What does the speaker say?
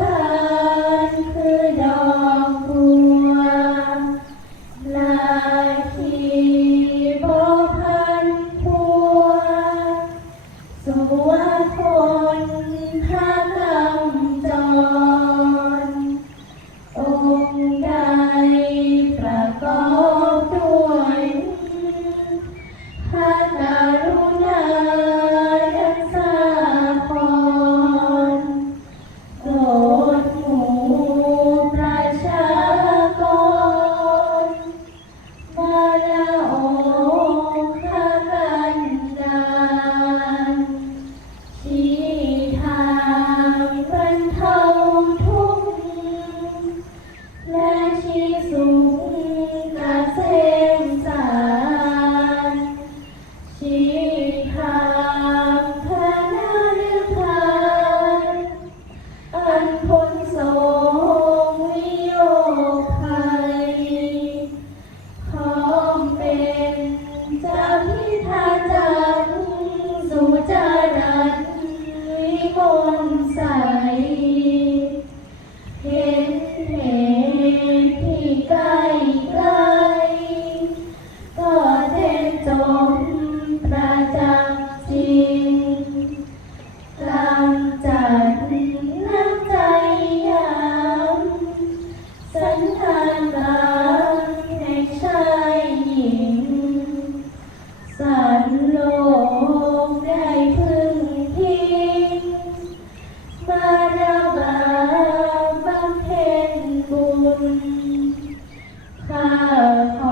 ก Hey, hey. บุญข้าขอ